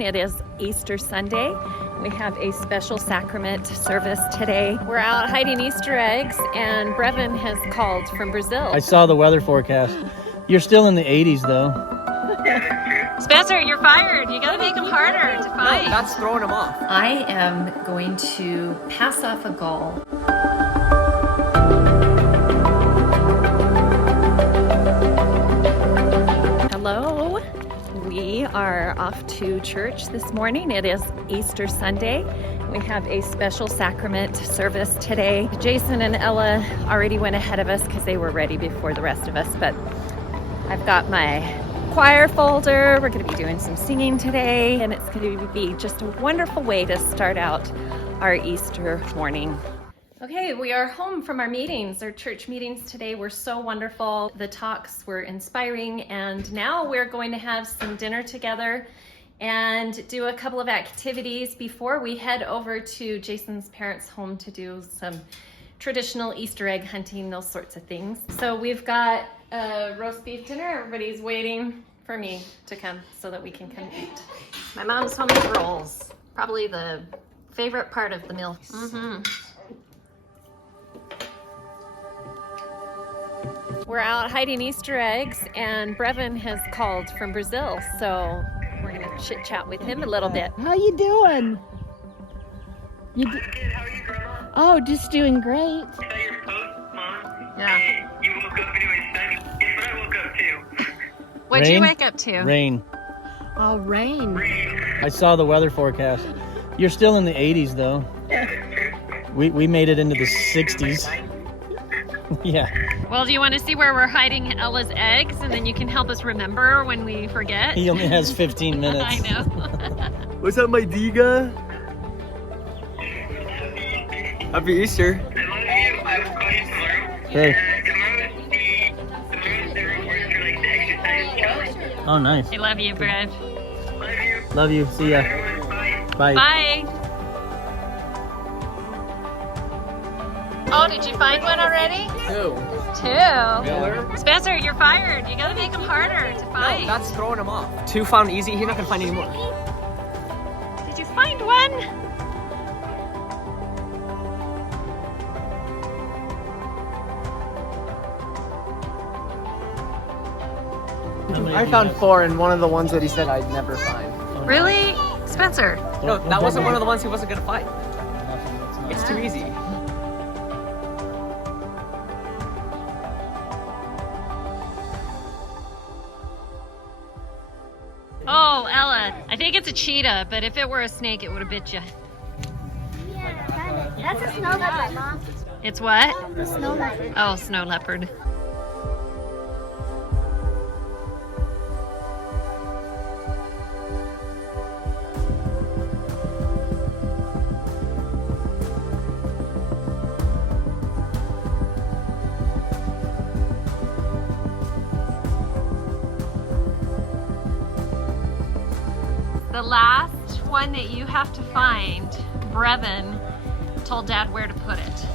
It is Easter Sunday. We have a special sacrament service today. We're out hiding Easter eggs, and Brevin has called from Brazil. I saw the weather forecast. You're still in the 80s though. Spencer, you're fired. You gotta make them harder to find. No, that's throwing them off. I am going to pass off a goal. Hello. We are off to church this morning. It is Easter Sunday. We have a special sacrament service today. Jason and Ella already went ahead of us because they were ready before the rest of us, but I've got my choir folder. We're going to be doing some singing today, and it's going to be just a wonderful way to start out our Easter morning. Okay, we are home from our meetings. Our church meetings today were so wonderful. The talks were inspiring, and now we're going to have some dinner together and do a couple of activities before we head over to Jason's parents' home to do some traditional Easter egg hunting, those sorts of things. So we've got a roast beef dinner. Everybody's waiting for me to come so that we can come eat. My mom's homemade rolls, probably the favorite part of the meal. We're out hiding Easter eggs, and Brevin has called from Brazil, so we're gonna chit chat with him a little bit. How you doing? I'm good. How are you, Grandma? Oh, just doing great. Is that your coat, Mom? Yeah. You woke up and it was sunny. Guess what I woke up to? What'd you Rain? wake up to? Rain. Oh, rain. I saw the weather forecast. You're still in the 80s though. We made it into the 60s. Yeah. Well, do you want to see where we're hiding Ella's eggs, and then you can help us remember when we forget? He only has 15 minutes. I know. What's up, my Diga? Happy Easter. I love you. I will call you tomorrow. Hey. Tomorrow's the reward for like the exercise challenge. Oh, nice. I love you, Brev. Love you. Love you. See ya. Everyone, bye. Bye. Bye. Oh, did you find one already? Two. Two. Spencer, you're fired. You gotta make them harder to find. No, that's throwing them off. Two found easy. You're not gonna find any more. Did you find one? I found four, and one of the ones that he said I'd never find. Really? Spencer? No, that wasn't one of the ones he wasn't gonna find. It's too easy. Oh, Ella, I think it's a cheetah, but if it were a snake, it would have bit you. Yeah, that's a snow leopard, Mom. It's what? A snow leopard. Oh, snow leopard. The last one that you have to find, Brevin told Dad where to put it.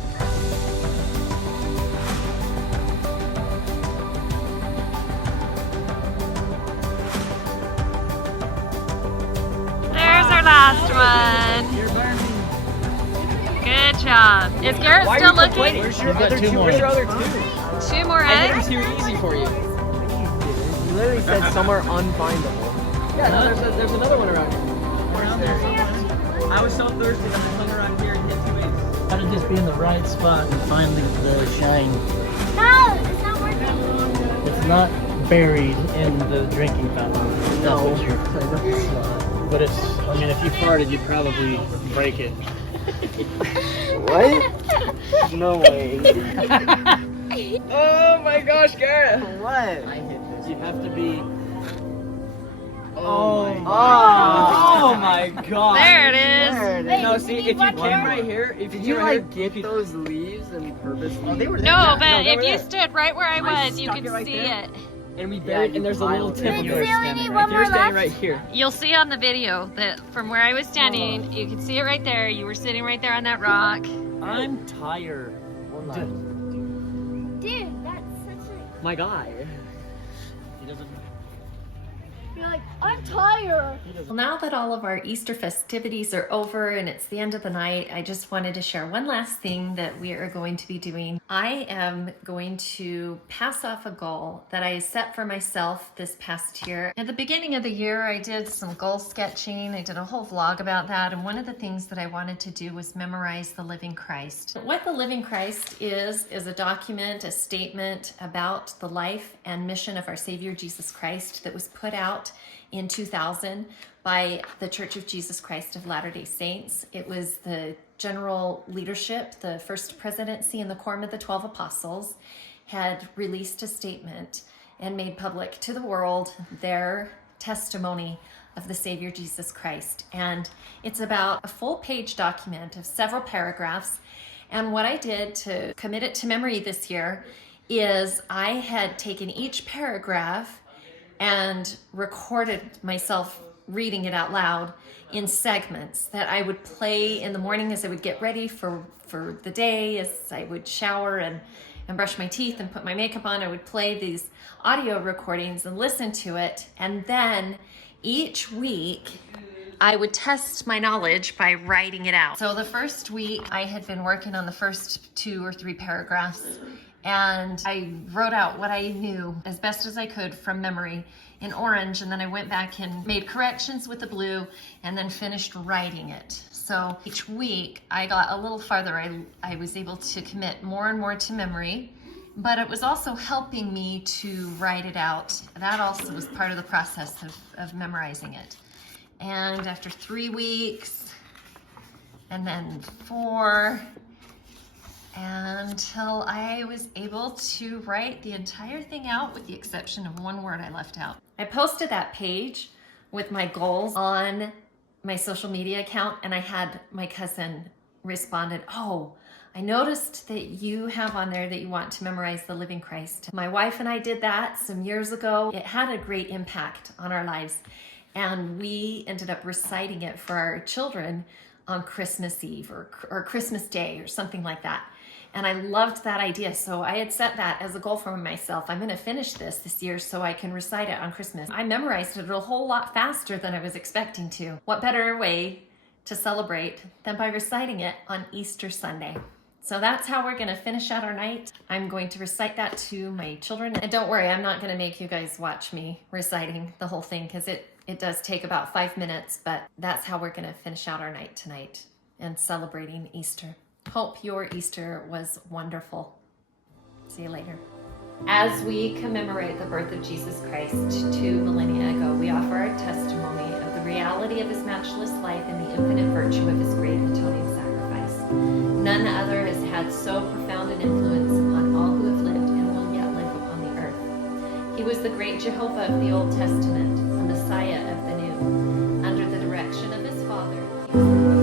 There's our last one. Good job. Is Garrett Why are still you looking? complaining? Where's your other two? more. Where's your other two? Two more I made them eggs? too easy for you. You literally said somewhere unfindable. Yeah, no, there's another one around here. Where's there? I was so thirsty that I hung around here and hit two eggs. Gotta just be in the right spot and find the shine. No, it's not working. It's not buried in the drinking fountain. That's what you're. But it's, I mean, if you farted, you'd probably break it. What? No way. Oh my gosh, Garrett. What? I hit this. You have to be. Oh my god. There it is. There it is. Wait, No, see, if you one came more. right here, if you like get those leaves and purposely. Oh, they were there. No, but they if were you there. stood right where I I was, you stuck could it right see there. it. And we buried, and there's a little tip of We yours only standing need right one there. more You're standing left. right here. You'll see on the video that from where I was standing, you can see it right there. You were sitting right there on that rock. I'm tired. One left. Dude, that's such a... My guy. He doesn't. You're like, I'm tired. Well, now that all of our Easter festivities are over and it's the end of the night, I just wanted to share one last thing that we are going to be doing. I am going to pass off a goal that I set for myself this past year. At the beginning of the year, I did some goal sketching. I did a whole vlog about that. And one of the things that I wanted to do was memorize the Living Christ. What the Living Christ is a document, a statement about the life and mission of our Savior Jesus Christ that was put out in 2000 by the Church of Jesus Christ of Latter-day Saints. It was the general leadership, the first presidency and the Quorum of the 12 Apostles had released a statement and made public to the world their testimony of the Savior Jesus Christ. And it's about a full-page document of several paragraphs. And what I did to commit it to memory this year is I had taken each paragraph and recorded myself reading it out loud in segments that I would play in the morning as I would get ready for the day, as I would shower and brush my teeth and put my makeup on. I would play these audio recordings and listen to it. And then each week I would test my knowledge by writing it out. So the first week I had been working on the first 2 or 3 paragraphs, and I wrote out what I knew as best as I could from memory in orange, and then I went back and made corrections with the blue and then finished writing it. So each week I got a little farther. I was able to commit more and more to memory, but it was also helping me to write it out. That also was part of the process of memorizing it. And after 3 weeks, and then 4, until I was able to write the entire thing out with the exception of one word I left out. I posted that page with my goals on my social media account, and I had my cousin responded, "Oh, I noticed that you have on there that you want to memorize the Living Christ." My wife and I did that some years ago. It had a great impact on our lives, and we ended up reciting it for our children on Christmas Eve or Christmas Day or something like that. And I loved that idea. So I had set that as a goal for myself. I'm gonna finish this year so I can recite it on Christmas. I memorized it a whole lot faster than I was expecting to. What better way to celebrate than by reciting it on Easter Sunday? So that's how we're gonna finish out our night. I'm going to recite that to my children. And don't worry, I'm not gonna make you guys watch me reciting the whole thing, because it does take about 5 minutes, but that's how we're gonna finish out our night tonight and celebrating Easter. Hope your Easter was wonderful. See you later. As we commemorate the birth of Jesus Christ 2 millennia ago, we offer our testimony of the reality of his matchless life and the infinite virtue of his great atoning sacrifice. None other has had so profound an influence upon all who have lived and will yet live upon the earth. He was the great Jehovah of the Old Testament, the Messiah of the New. Under the direction of his Father, he was